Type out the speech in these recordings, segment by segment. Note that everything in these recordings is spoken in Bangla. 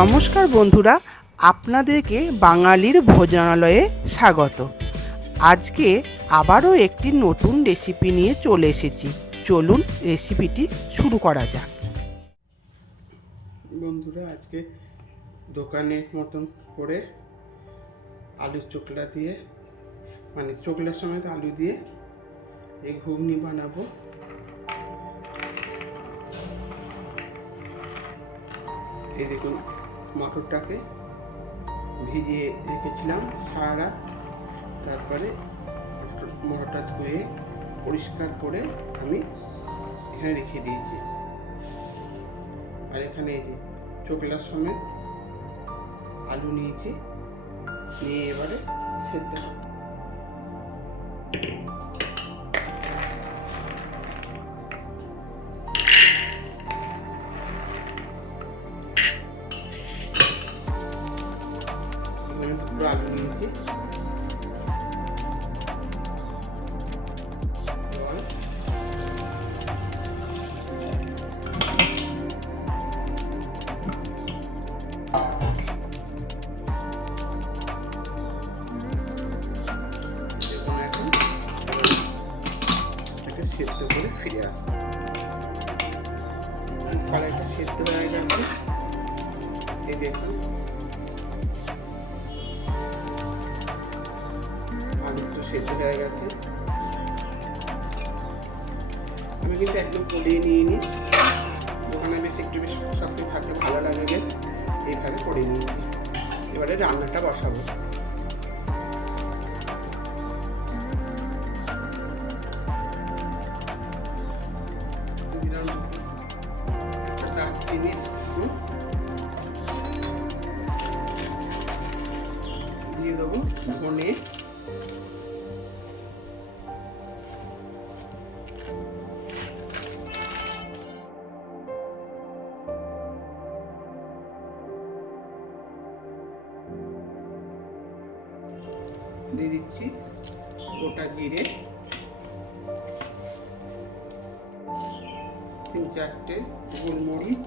নমস্কার বন্ধুরা, আপনাদেরকে বাঙালির ভোজনালয়ে স্বাগত। আজকে আবারও একটি নতুন রেসিপি নিয়ে চলে এসেছি। চলুন রেসিপিটি শুরু করা যাক। বন্ধুরা, আজকে দোকানের মতন করে আলুর চোকলা দিয়ে মানে চোকলার সমেত আলু দিয়ে এই ঘুগনি বানাবো। এই দেখুন মটরটাকে ভিজিয়ে রেখেছিলাম সারা তারপরে মটরটা ধুয়ে পরিষ্কার করে আমি এখানে রেখে দিয়েছি আর এখানে এই যে চোকলা সমেত আলু নিয়েছি, নিয়ে এবারে সেদ্ধ। দুটো আলু নিয়েছি ফিরে আসছে। কড়াইটা সেদ্ধ হয়ে গেছে। এই দেখুন। সেদ্ধ হয়ে গেছে। আমি কিন্তু একদম পলিয়ে নিয়ে নিই। দোকানে বেশ একটু বেশ শক্ত থাকলে ভালো লাগে এইভাবে করে নিয়েছি এবারে রান্নাটা বসাবো। দিলাম দিয়ে দেবো ধনে। দিয়ে দিচ্ছি গোটা জিরে। তিন চারটে গোলমরিচ।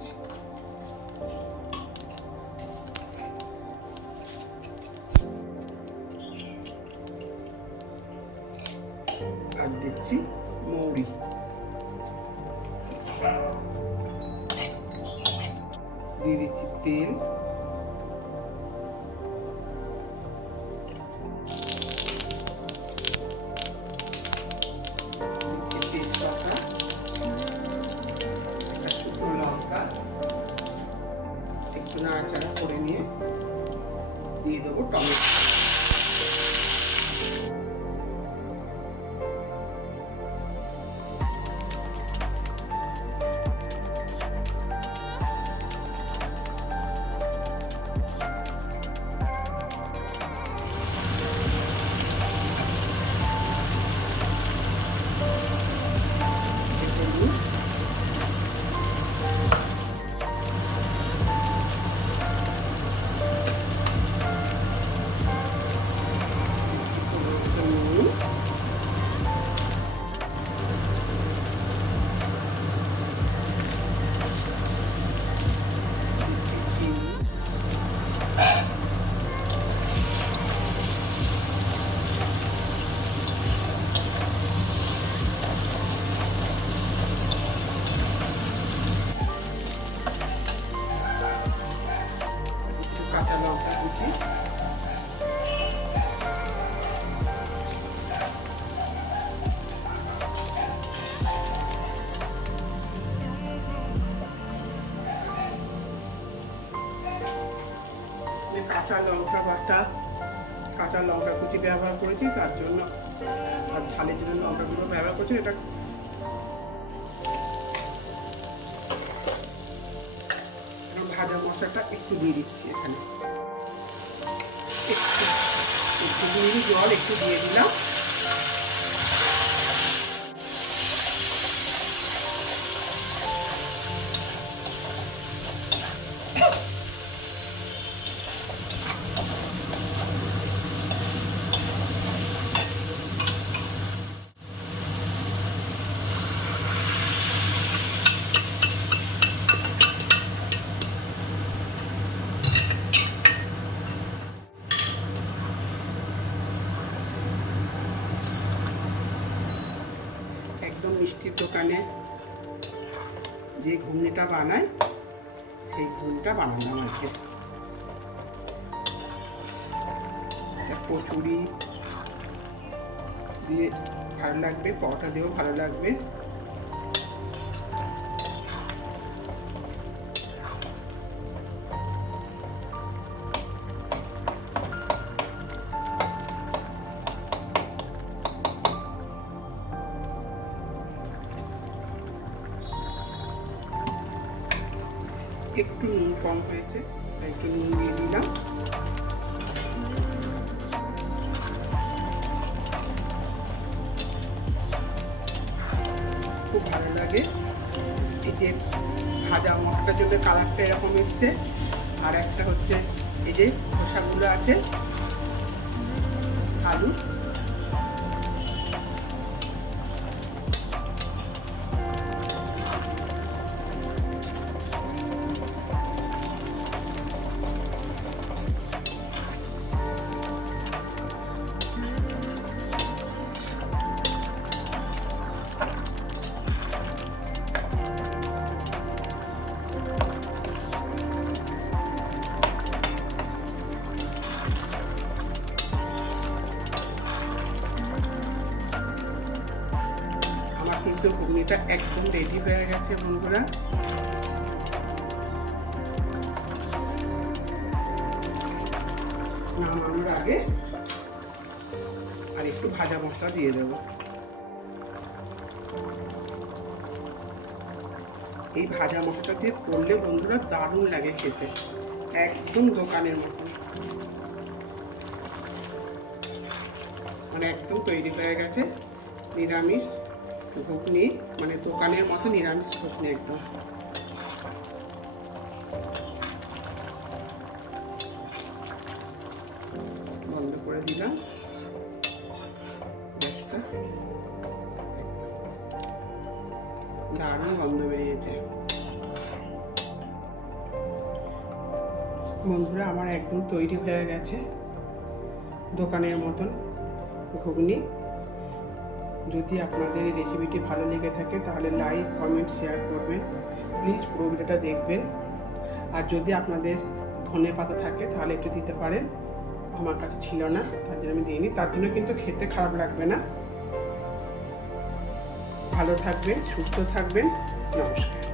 আর দিচ্ছি মৌরি। দিয়ে দিচ্ছি তেল। কাঁচা লঙ্কা বাটা, কাঁচা লঙ্কা কুচি ব্যবহার করেছি, তার জন্য আর ঝালের জন্য লঙ্কাগুলো ব্যবহার করছি, এটা ভাজা মশলাটা একটু দিয়ে দিচ্ছি এখানে। একটু জল একটু দিয়ে দিলাম। মিষ্টির দোকানে যে ঘুগনিটা বানায়, সেই ঘুগনিটা বানালাম আজকে। কচুরি দিয়ে ভালো লাগবে, পরোটা দিয়েও ভালো লাগবে। একটু নুন কম হয়েছে, তাই একটু নুন দিয়ে দিলাম। খুব ভালো লাগে। এই যে ভাজা মশলার জন্য কালারটা এরকম এসছে। আর একটা হচ্ছে এই যে খোসাগুলো আছে, আলু। ঘুগনিটা একদম রেডি হয়ে গেছে বন্ধুরা। নামানোর আগে আর একটু ভাজা মশলা দিয়ে দেবো। এই ভাজা মশলা দিয়ে করলে বন্ধুরা দারুণ লাগে খেতে। একদম দোকানের মতন মানে একদম তৈরি হয়ে গেছে। নিরামিষ। ঘুগনি মানে দোকানের মতো নিরামিষ ঘুগনি একদম। বন্ধ করে দিলাম। গ্যাসটা। দারুণ গন্ধ বেরিয়েছে। বন্ধুরা, আমার একদম তৈরি হয়ে গেছে। দোকানের মতন ঘুগনি। যদি আপনাদের এই রেসিপিটি ভালো লেগে থাকে, তাহলে লাইক কমেন্ট শেয়ার করবেন। প্লিজ পুরো ভিডিওটা দেখবেন। আর যদি আপনাদের ধনে পাতা থাকে, তাহলে একটু দিতে পারেন। আমার কাছে ছিল না, তার জন্য আমি দিইনি। তার জন্য কিন্তু খেতে খারাপ লাগবে না। ভালো থাকবেন, সুস্থ থাকবেন। নমস্কার।